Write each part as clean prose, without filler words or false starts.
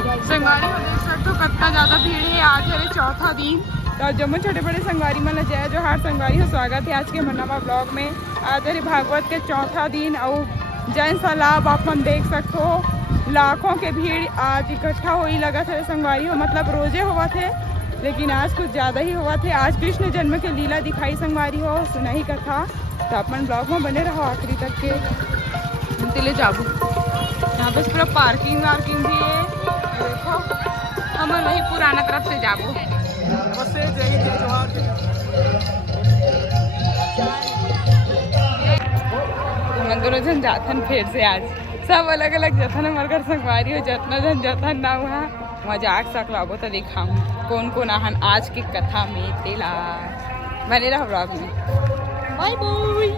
संगवारी में देख सकते हो कितना ज़्यादा भीड़ है। आज है चौथा दिन। तो जम्मू छोटे बड़े संगवारी में जय जोहार संगवारी हो, स्वागत है आज के मनवा ब्लॉग में। आज है भागवत के चौथा दिन और जैन सलाब आप देख सकते हो लाखों के भीड़ आज इकट्ठा हो ही लगा थे संगवारी हो, मतलब रोजे हुआ थे लेकिन आज कुछ ज़्यादा ही हुआ थे। आज कृष्ण जन्म के लीला दिखाई संगवारी हो, सुना ही कथा। तो अपन ब्लॉग में बने रहो आखिरी तक के तिले जाबू। यहाँ पे पूरा पार्किंग वार्किंग भी है। देखो हम वही पुराना तरफ से जाबो। हम दोनों जन जाथन फिर से आज सब अलग अलग जथन हमारे घर संगवारी हो, जितना जन जथन ना हुआ मजाक सकलाबो तो दिखाऊँ कौन कौन आहन आज की कथा में तेला बने रहो ब्लॉग में। Bye bye.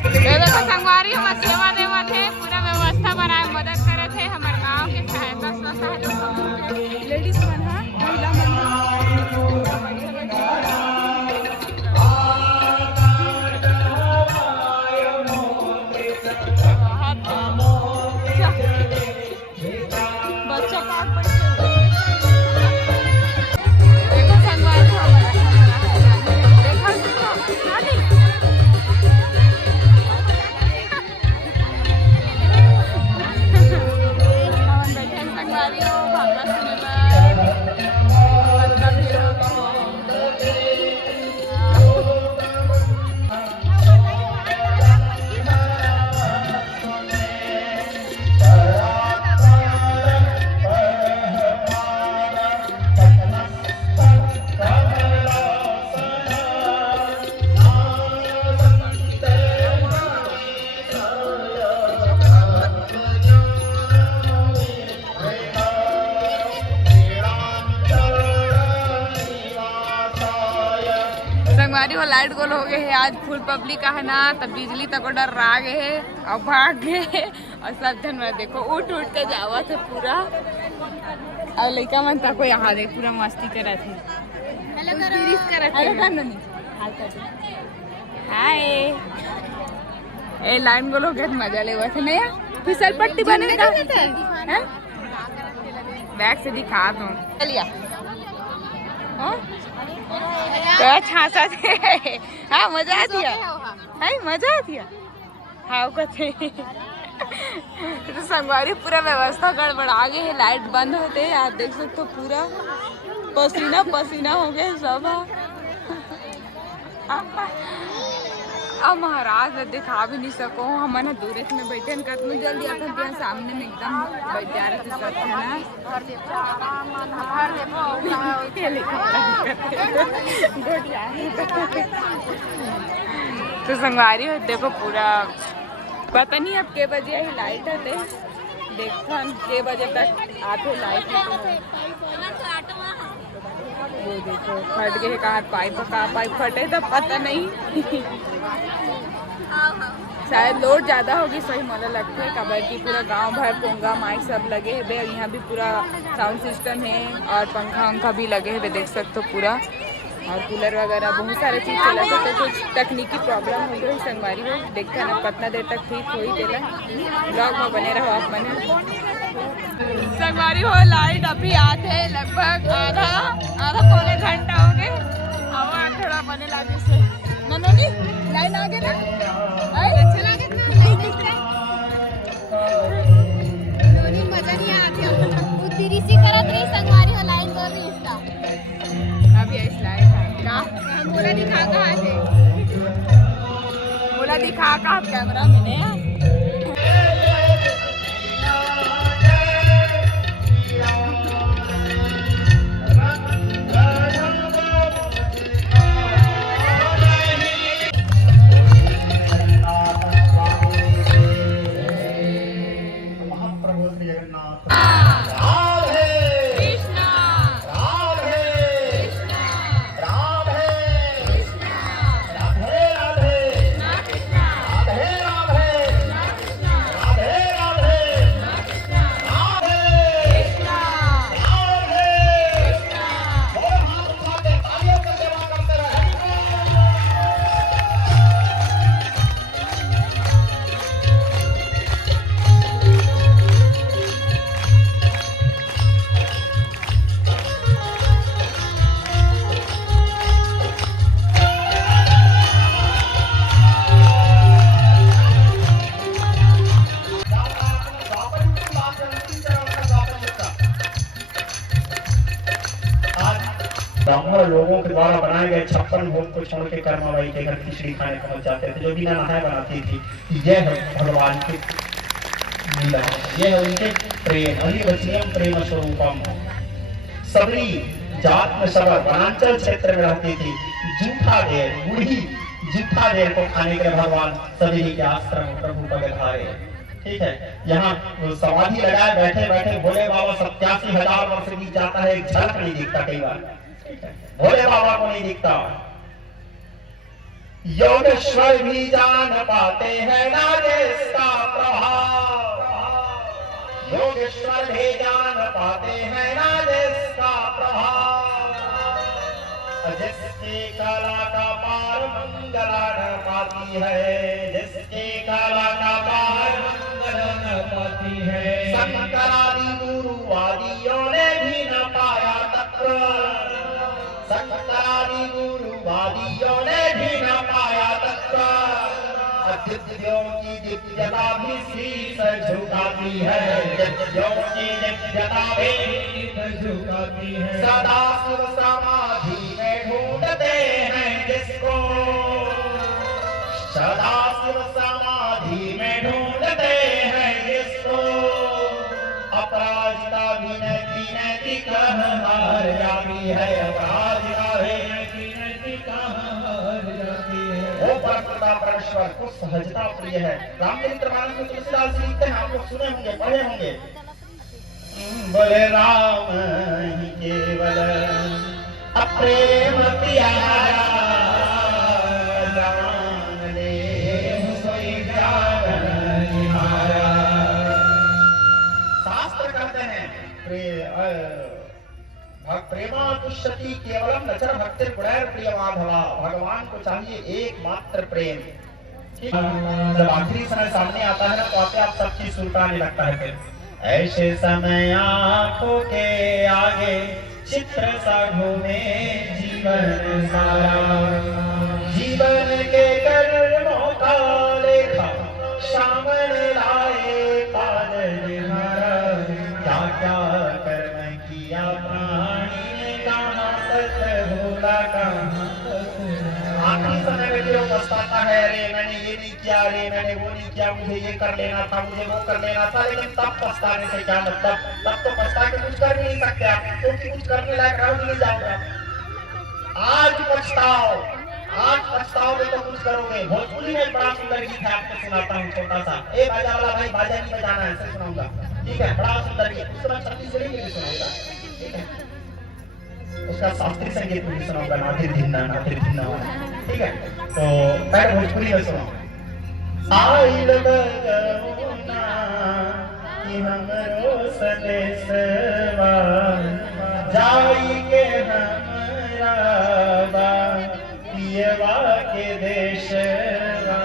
संगवारी हम सेवा देवा थे, पूरा व्यवस्था बनाए मदद करे थे हमारे गाँव के सहायता लेडीज मन है, महिला मन बच्चा काट पड़े संगवारी वो लाइट गोल हो गए है। आज फुल पब्लिक का है ना, तब बिजली तक डर आ गए है और भाग गए और सब जन में देखो उठ उठ के जावा थे पूरा। और लड़का मन तक यहाँ देख पूरा मस्ती करे थे। हाय ए लाइन गोल हो गया, मजा ले हुआ थे नहीं फिसल पट्टी बनेगा बैग से दिखा दो चलिए। छासा थे हाँ मजा आती है, हाय मजा आती है हाँ कथे। तो संगवारी पूरा व्यवस्था गड़बड़ा गए है, लाइट बंद होते हैं आप देख सकते हो पूरा पसीना पसीना हो गया सब। अब महाराज दिखा भी नहीं सको हम ना दूर में बैठे कतनो जल्दी आता सामने में एकदम बैठ जा रहे थे सब है ना। तो संगवारी हो देखो पूरा पता नहीं अब के बजे ही लाइट आते देखो हम के बजे तक आते लाइट। वो देखो फट गए कहाँ पाइप फटे तो पता नहीं शायद लोड ज़्यादा होगी सही मला लगता है। कबर की पूरा गांव भर पोंगा माइक सब लगे है और यहाँ भी पूरा साउंड सिस्टम है और पंखा वंखा भी लगे हैं देख सकते हो पूरा, और कूलर वगैरह बहुत सारे चीज़ चला था। तो कुछ तकनीकी प्रॉब्लम हो गई संगवारी में, देखते ना कितना देर तक ठीक हो ही देला। ब्लॉग में बने रहो आप बने। संगवारी हो लाइट अभी आते लगभग आधा पौने घंटा हो गए हवा थोड़ा बने लागे से ननोनी लाइन आ गए ना अच्छा लगे नोनी मजा नहीं आती उतरी सी करत रही संगवारी हो लाइन कर रही इसका अभी इस लाइन का बोला दिखा कहां थे बोला दिखा का कैमरा में ने ब्राह्मण लोगों के द्वारा बनाए गए 56 भोग को छोड़ के कर्माबाई के घर खिचड़ी खाने पहुंच जाते थे, जो बिना नहाए बनाती थी। यह है भगवान की लीला, यह है उनके प्रेम, अनिवचनीय प्रेम स्वरूपम। सबरी जात में सबर वनांचल क्षेत्र में रहती थी। जूठा देर, बूढ़ी जूठा देर को खाने के भगवान सभी के आश्रम प्रभु पधारे। ठीक है, यहाँ समाधि लगाए बैठे बैठे भोले बाबा 87,000 वर्ष बीत जाता है, एक झलक नहीं दिखता कई बार। भोले बाबा को नहीं दिखता। योगेश्वर भी जान पाते हैं नागेश का प्रभाव, योगेश्वर भी जान पाते हैं नागेश का प्रभाव। जिसकी कला का पार मंगला न पाती है, जिसकी कला का पार मंगला न पाती है। शंकरादि गुरुवादियों ने भी न पाया तत्व, शंकरादि गुरुवादियों ने भी न पाया तत्व। दिव्यों की दिव्यता भी शीश झुकाती है, दिव्यों की दिव्यता भी शीश झुकाती है। सदा शिव समाधि में ढूंढते हैं जिसको, सदा शिव समाधि में ढूंढते हैं जिसको। अपराजिता भी नैतिक हार जाती है, अपराजिता भी नैतिक हार जाती है। वो परमपिता परमेश्वर को सहजता प्रिय है। रामचरितमानस में तुलसीदास जी लिखते हैं, आप लोग सुने होंगे, पढ़े होंगे। बोले राम ही केवल अप्रेम प्यारा, जान ले सोई जान निहारा। शास्त्र कहते हैं प्रेमा तुष्यति केवलम नचर भक्ति गुणैर प्रिय माधवा। भगवान को चाहिए एकमात्र प्रेम। जब आखिरी समय सामने आता है ना, तो आपे आप सब चीज सुलटाने लगता है। फिर ऐसे समय आंखों के आगे चित्र सा घूमे जीवन सारा, जीवन के कर्मों का लेखा सामने लाए पाद निहारा। क्या क्या कर्म किया प्राणी ने, कहाँ तक भूला कहाँ आखिरी समय में जो पछताता है, अरे मैंने ये नहीं किया, अरे मैंने वो नहीं किया, मुझे ये कर लेना था, मुझे वो कर लेना था। लेकिन तब पछताने से क्या मतलब, तब तो पछता के कुछ कर भी नहीं सकते आप, क्योंकि कुछ करने लायक रह नहीं जाओगे। आज पछताओ, आज पछताओगे तो कुछ करोगे। भोजपुरी में बड़ा सुंदर गीत है, आपको सुनाता हूँ छोटा सा। ए बाजा वाला भाई, बाजा नहीं बजाना है, ऐसे सुनाऊंगा। ठीक है, बड़ा सुंदर गीत, उस समय छत्तीसगढ़ी में भी सुनाऊंगा। ठीक है, उसका शास्त्रीय संगीत में भी सुनाऊंगा, नाथिर धिन्ना नाथिर धिन्ना। ठीक है, तो पहले भोजपुरी में सुनाओ। आइल बगौना कि हमरो संदेशवा, जाई के हमरा बा पियवा के देशवा।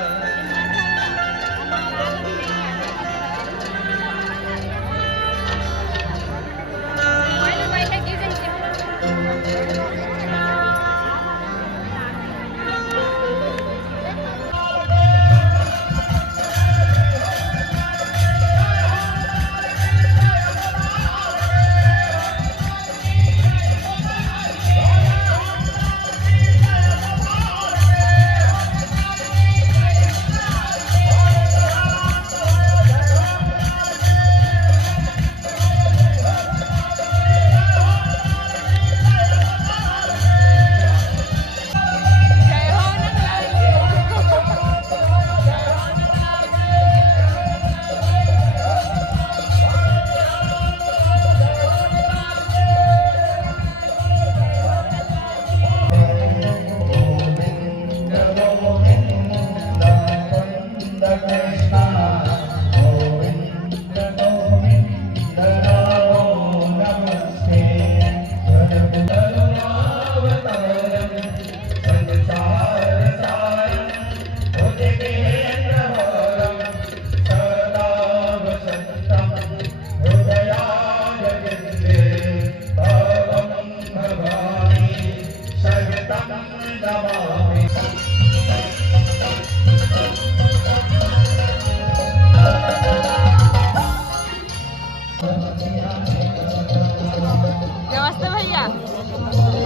नमस्ते भैया,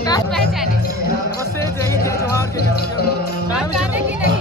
बस पहचान कहने? नमस्ते, जय हिंद, जय जवाहर, जय जय। आप जाने की नहीं